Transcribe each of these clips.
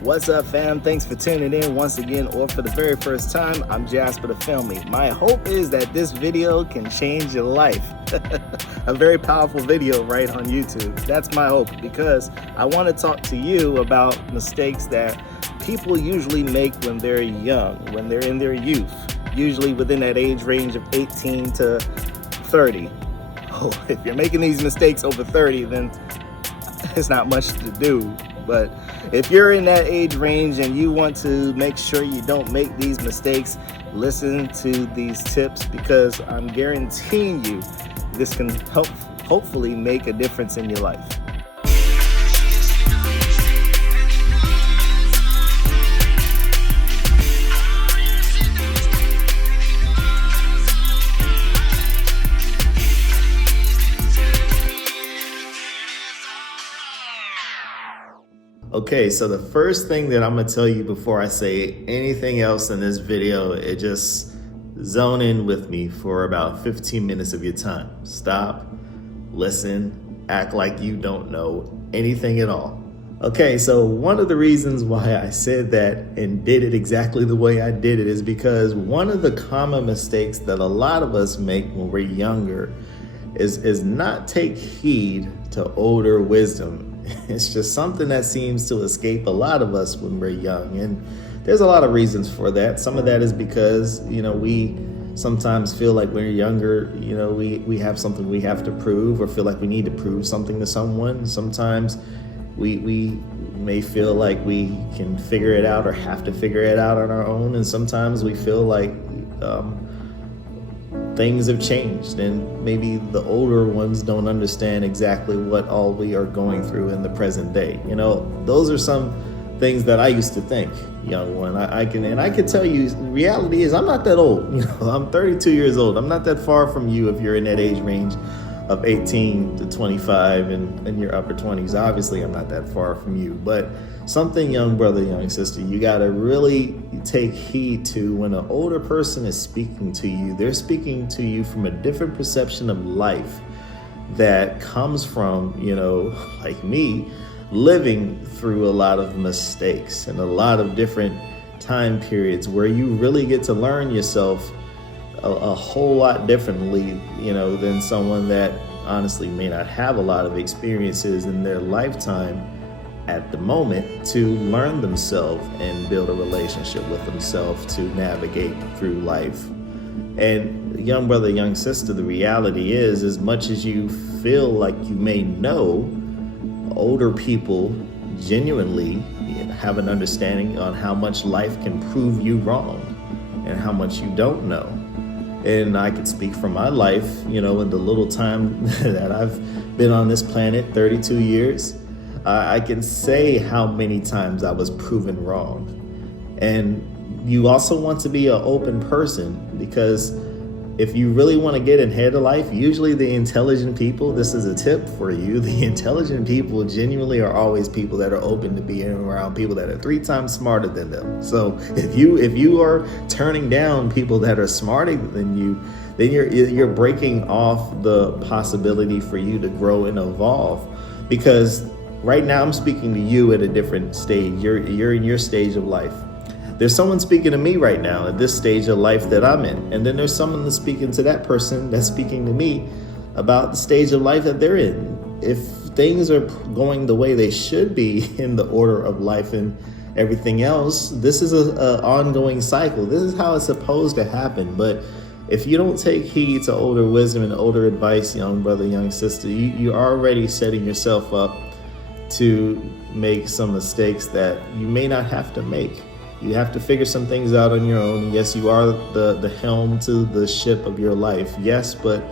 What's up, fam? Thanks for tuning in once again, or for the very first time. I'm JasperTheFilmie. My hope is that this video can change your life. A very powerful video right on YouTube. That's my hope, because I want to talk to you about mistakes that people usually make when they're young, when they're in their youth, usually within that age range of 18 to 30. Oh, if you're making these mistakes over 30, then it's not much to do. But if you're in that age range and you want to make sure you don't make these mistakes, listen to these tips, because I'm guaranteeing you this can hopefully make a difference in your life. Okay, so the first thing that I'm gonna tell you before I say anything else in this video is just zone in with me for about 15 minutes of your time. Stop, listen, act like you don't know anything at all. Okay, so one of the reasons why I said that and did it exactly the way I did it is because one of the common mistakes that a lot of us make when we're younger is not take heed to older wisdom. It's just something that seems to escape a lot of us when we're young. And there's a lot of reasons for that. Some of that is because, we sometimes feel like when we're younger, we have something we have to prove, or feel like we need to prove something to someone. Sometimes we may feel like we can figure it out or have to figure it out on our own. And sometimes we feel like things have changed, and maybe the older ones don't understand exactly what all we are going through in the present day. Those are some things that I used to think, young one. I can tell you, the reality is I'm not that old. I'm 32 years old. I'm not that far from you if you're in that age range of 18 to 25 and in your upper 20s. Obviously, I'm not that far from you, but something, young brother, young sister, you got to really take heed to when an older person is speaking to you. They're speaking to you from a different perception of life that comes from, like me, living through a lot of mistakes and a lot of different time periods where you really get to learn yourself a whole lot differently, than someone that honestly may not have a lot of experiences in their lifetime at the moment to learn themselves and build a relationship with themselves to navigate through life. And young brother, young sister, the reality is, as much as you feel like you may know, older people genuinely have an understanding on how much life can prove you wrong and how much you don't know. And I could speak from my life, in the little time that I've been on this planet, 32 years, I can say how many times I was proven wrong. And you also want to be an open person, because if you really want to get ahead of life, usually the intelligent people, this is a tip for you, the intelligent people genuinely are always people that are open to being around people that are 3 times smarter than them. So if you are turning down people that are smarter than you, then you're breaking off the possibility for you to grow and evolve. Because right now I'm speaking to you at a different stage. You're in your stage of life. There's someone speaking to me right now at this stage of life that I'm in. And then there's someone that's speaking to that person that's speaking to me about the stage of life that they're in. If things are going the way they should be in the order of life and everything else, this is an ongoing cycle. This is how it's supposed to happen. But if you don't take heed to older wisdom and older advice, young brother, young sister, you're already setting yourself up to make some mistakes that you may not have to make. You have to figure some things out on your own. Yes, you are the helm to the ship of your life. Yes, but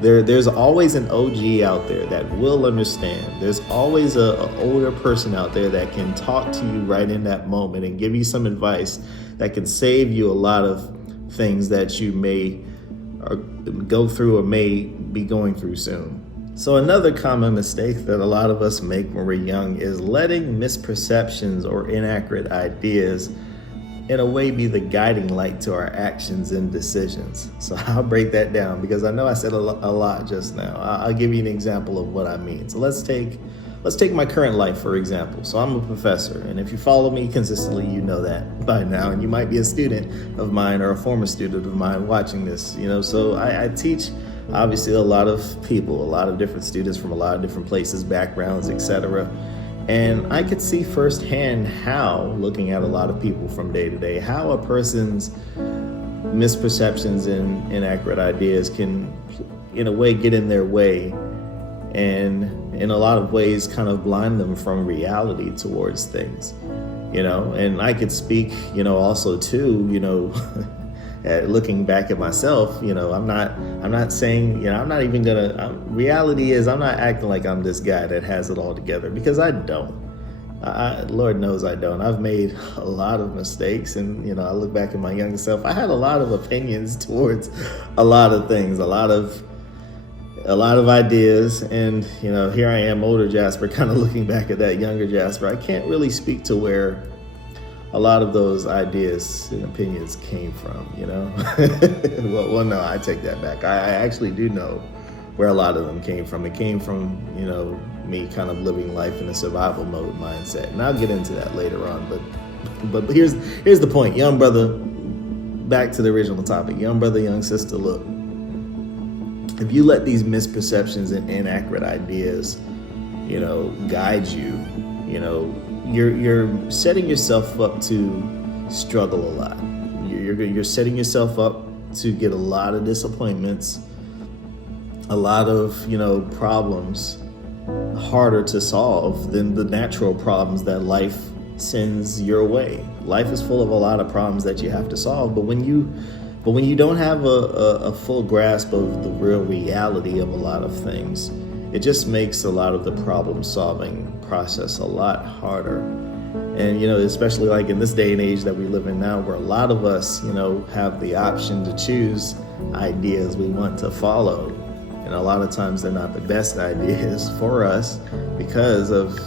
there's always an OG out there that will understand. There's always an older person out there that can talk to you right in that moment and give you some advice that can save you a lot of things that you may go through or may be going through soon. So another common mistake that a lot of us make when we're young is letting misperceptions or inaccurate ideas in a way be the guiding light to our actions and decisions. So I'll break that down because I know I said a lot just now. I'll give you an example of what I mean. So let's take let's take my current life, for example. So I'm a professor, and if you follow me consistently, you know that by now, and you might be a student of mine or a former student of mine watching this, so I teach obviously a lot of people, a lot of different students from a lot of different places, backgrounds, etc. And I could see firsthand how, looking at a lot of people from day to day, how a person's misperceptions and inaccurate ideas can, in a way, get in their way, and in a lot of ways kind of blind them from reality towards things, and I could speak, also too, looking back at myself, I'm not saying, I'm not even reality is I'm not acting like I'm this guy that has it all together, because I don't. Lord knows I don't. I've made a lot of mistakes, and I look back at my younger self. I had a lot of opinions towards a lot of things, a lot of ideas, and here I am, older Jasper, kind of looking back at that younger Jasper. I can't really speak to where a lot of those ideas and opinions came from, well, no, I take that back. I actually do know where a lot of them came from. It came from, me kind of living life in a survival mode mindset. And I'll get into that later on. But here's the point. Young brother, back to the original topic. Young brother, young sister, look. If you let these misperceptions and inaccurate ideas, guide you, you're setting yourself up to struggle a lot. You're setting yourself up to get a lot of disappointments, a lot of, problems harder to solve than the natural problems that life sends your way. Life is full of a lot of problems that you have to solve, but when you don't have a full grasp of the real reality of a lot of things, it just makes a lot of the problem solving process a lot harder. And especially like in this day and age that we live in now, where a lot of us have the option to choose ideas we want to follow, and a lot of times they're not the best ideas for us, because of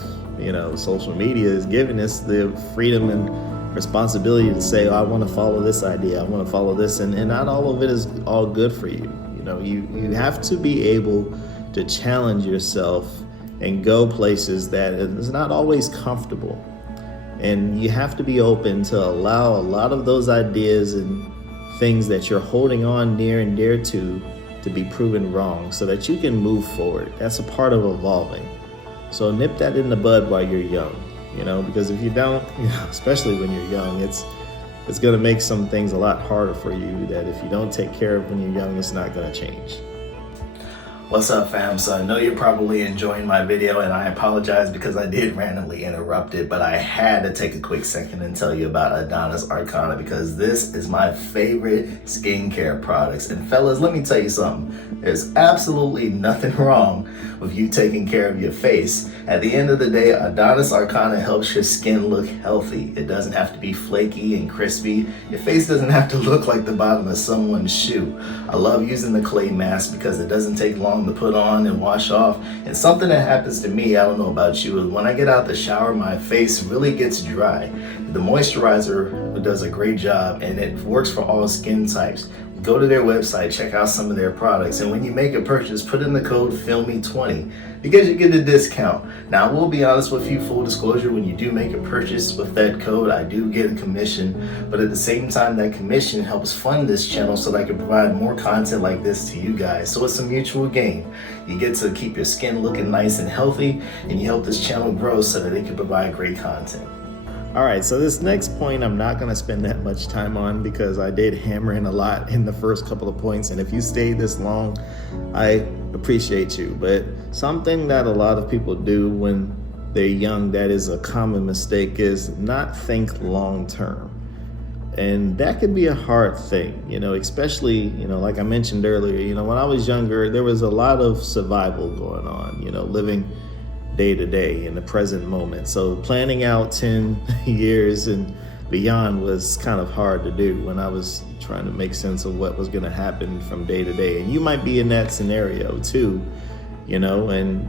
social media is giving us the freedom and responsibility to say, oh, I want to follow this idea, I want to follow this, and not all of it is all good for you. You have to be able to challenge yourself and go places that is not always comfortable. And you have to be open to allow a lot of those ideas and things that you're holding on near and dear to be proven wrong, so that you can move forward. That's a part of evolving. So nip that in the bud while you're young, because if you don't, especially when you're young, it's going to make some things a lot harder for you that if you don't take care of when you're young, it's not going to change. What's up, fam? So I know you're probably enjoying my video, and I apologize because I did randomly interrupt it, but I had to take a quick second and tell you about Adonis Arcana, because this is my favorite skincare products. And fellas, let me tell you something. There's absolutely nothing wrong with you taking care of your face. At the end of the day, Adonis Arcana helps your skin look healthy. It doesn't have to be flaky and crispy. Your face doesn't have to look like the bottom of someone's shoe. I love using the clay mask because it doesn't take long to put on and wash off. And something that happens to me, I don't know about you, is when I get out the shower, my face really gets dry. The moisturizer does a great job, and it works for all skin types. Go to their website, check out some of their products, and when you make a purchase, put in the code Filmie20 because you get a discount. Now, I will be honest with you, full disclosure, when you do make a purchase with that code, I do get a commission, but at the same time, that commission helps fund this channel so that I can provide more content like this to you guys. So it's a mutual gain. You get to keep your skin looking nice and healthy, and you help this channel grow so that it can provide great content. All right, so this next point I'm not going to spend that much time on because I did hammer in a lot in the first couple of points, and if you stayed this long, I appreciate you. But something that a lot of people do when they're young, that is a common mistake, is not think long term. And that can be a hard thing, especially, like I mentioned earlier, when I was younger, there was a lot of survival going on, living day to day in the present moment. So planning out 10 years and beyond was kind of hard to do when I was trying to make sense of what was going to happen from day to day. And you might be in that scenario too, and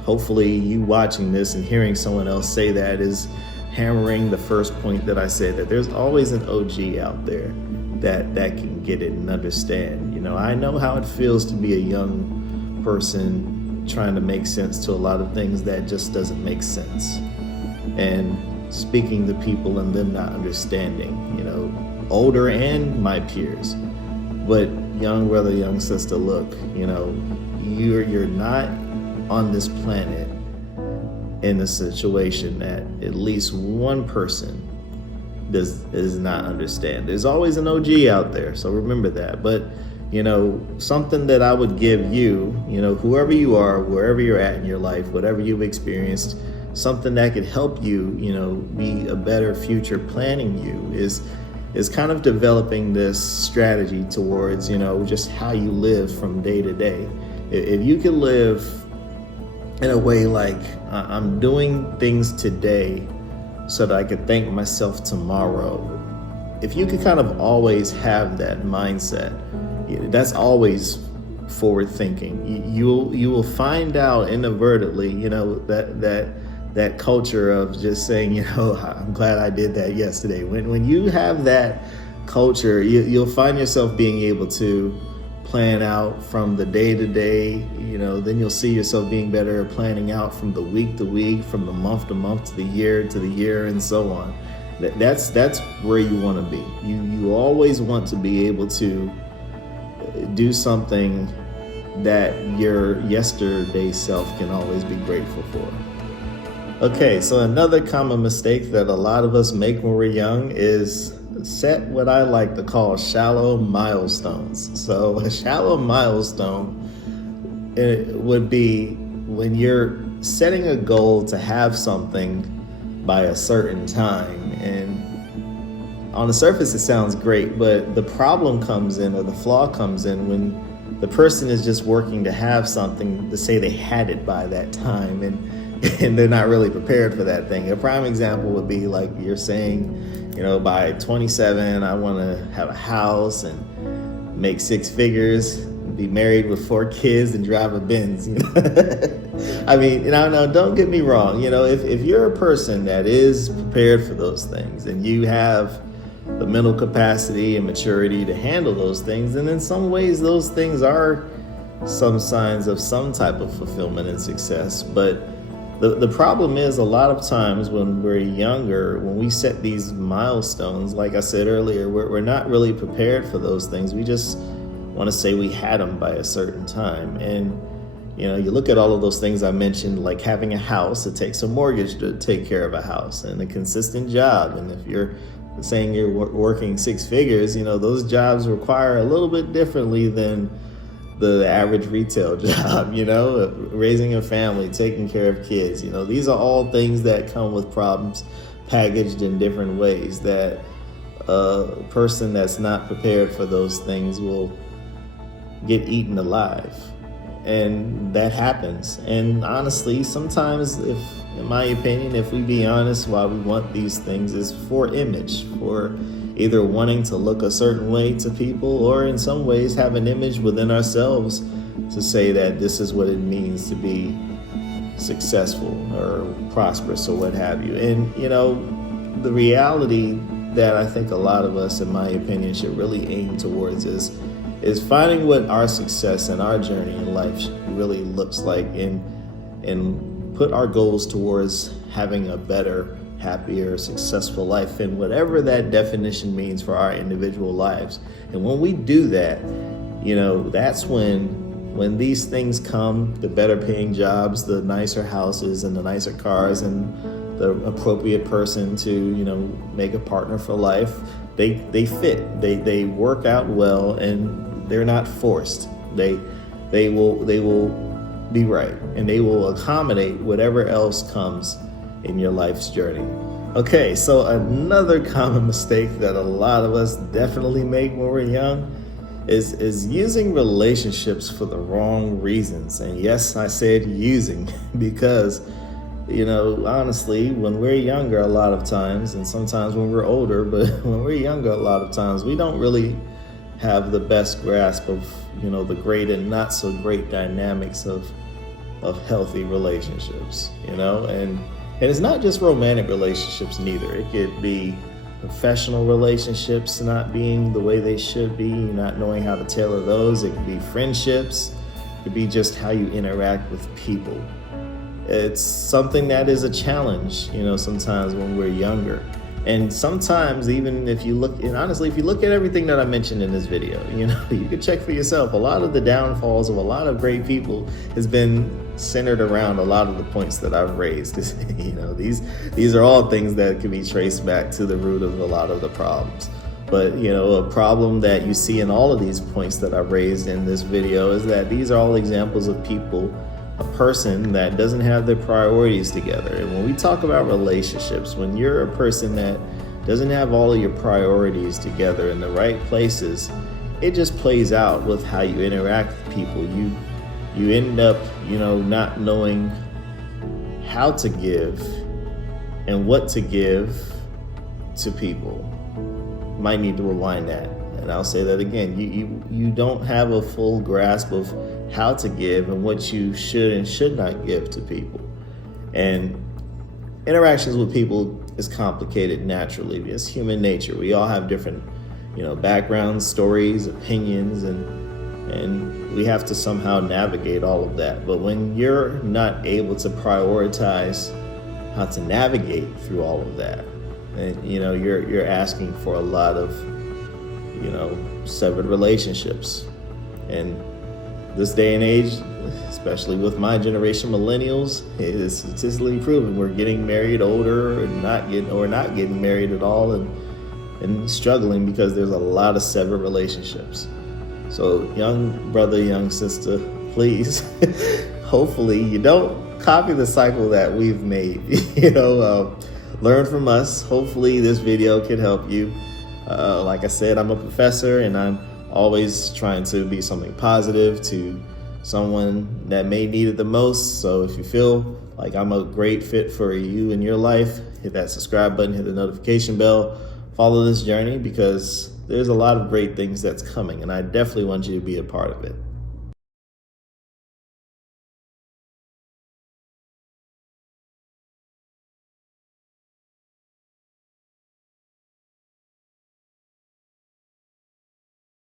hopefully you watching this and hearing someone else say that is hammering the first point that I said, that there's always an OG out there that can get it and understand. I know how it feels to be a young person trying to make sense to a lot of things that just doesn't make sense, and speaking to people and them not understanding, you know, older and my peers. But young brother, young sister, look, you know, you're not on this planet in a situation that at least one person does not understand. There's always an OG out there, so remember that. But you know, something that I would give you, you know, whoever you are, wherever you're at in your life, whatever you've experienced, something that could help you, you know, be a better future planning you is kind of developing this strategy towards, you know, just how you live from day to day. If you can live in a way like, I'm doing things today so that I could thank myself tomorrow. If you could kind of always have that mindset, that's always forward thinking. You will find out inadvertently, you know, that culture of just saying, you know, I'm glad I did that yesterday. When you have that culture, you'll find yourself being able to plan out from the day to day, you know, then you'll see yourself being better at planning out from the week to week, from the month to month, to the year, and so on. That's where you want to be. You always want to be able to do something that your yesterday self can always be grateful for. Okay, so another common mistake that a lot of us make when we're young is set what I like to call shallow milestones. So a shallow milestone would be when you're setting a goal to have something by a certain time, and on the surface it sounds great, but the problem comes in, or the flaw comes in, when the person is just working to have something to say they had it by that time, and they're not really prepared for that thing. A prime example would be like you're saying, you know, by 27 I want to have a house and make 6 figures, be married with 4 kids, and drive a Benz. You know? I mean, no, don't get me wrong. You know, if you're a person that is prepared for those things and you have the mental capacity and maturity to handle those things, and in some ways those things are some signs of some type of fulfillment and success. But the problem is, a lot of times when we're younger, when we set these milestones, like I said earlier, we're not really prepared for those things. We just want to say we had them by a certain time. And you know, you look at all of those things I mentioned, like having a house, it takes a mortgage to take care of a house, and a consistent job. And if you're saying you're working 6 figures, you know, those jobs require a little bit differently than the average retail job, you know, raising a family, taking care of kids. You know, these are all things that come with problems packaged in different ways that a person that's not prepared for those things will get eaten alive. And that happens. And honestly, sometimes, if, in my opinion, if we be honest, why we want these things is for image, for either wanting to look a certain way to people, or in some ways have an image within ourselves to say that this is what it means to be successful or prosperous or what have you. And, you know, the reality that I think a lot of us, in my opinion, should really aim towards is finding what our success and our journey in life really looks like, and put our goals towards having a better, happier, successful life, and whatever that definition means for our individual lives. And when we do that, you know, that's when these things come, the better paying jobs, the nicer houses and the nicer cars, and the appropriate person to, you know, make a partner for life, they fit, they work out well, and they're not forced. They will be right, and they will accommodate whatever else comes in your life's journey. Okay, so another common mistake that a lot of us definitely make when we're young is using relationships for the wrong reasons. And yes, I said using, because, you know, honestly, when we're younger, a lot of times, and sometimes when we're older, but when we're younger, a lot of times, we don't really have the best grasp of, you know, the great and not so great dynamics of healthy relationships, you know. And it's not just romantic relationships neither. It could be professional relationships not being the way they should be, not knowing how to tailor those. It could be friendships. could be just how you interact with people. It's something that is a challenge, sometimes when we're younger. And sometimes, even if you look, and honestly, if you look at everything that I mentioned in this video, you can check for yourself. A lot of the downfalls of a lot of great people has been centered around a lot of the points that I've raised. These are all things that can be traced back to the root of a lot of the problems. But, a problem that you see in all of these points that I've raised in this video is that these are all examples of people, a person that doesn't have their priorities together. And when we talk about relationships, when you're a person that doesn't have all of your priorities together in the right places, it just plays out with how you interact with people. You end up, not knowing how to give and what to give to people. Might need to rewind that, and I'll say that again. You don't have a full grasp of how to give and what you should and should not give to people. And interactions with people is complicated naturally. It's human nature. We all have different, backgrounds, stories, opinions, and we have to somehow navigate all of that. But when you're not able to prioritize how to navigate through all of that, and you're asking for a lot of severed relationships. And this day and age, especially with my generation, millennials, it is statistically proven we're getting married older and not getting married at all, and struggling because there's a lot of severed relationships. So young brother, young sister, please, hopefully you don't copy the cycle that we've made. Learn from us. Hopefully this video can help you. Like I said, I'm a professor, and I'm always trying to be something positive to someone that may need it the most. So if you feel like I'm a great fit for you in your life, hit that subscribe button, hit the notification bell, follow this journey, because there's a lot of great things that's coming, and I definitely want you to be a part of it.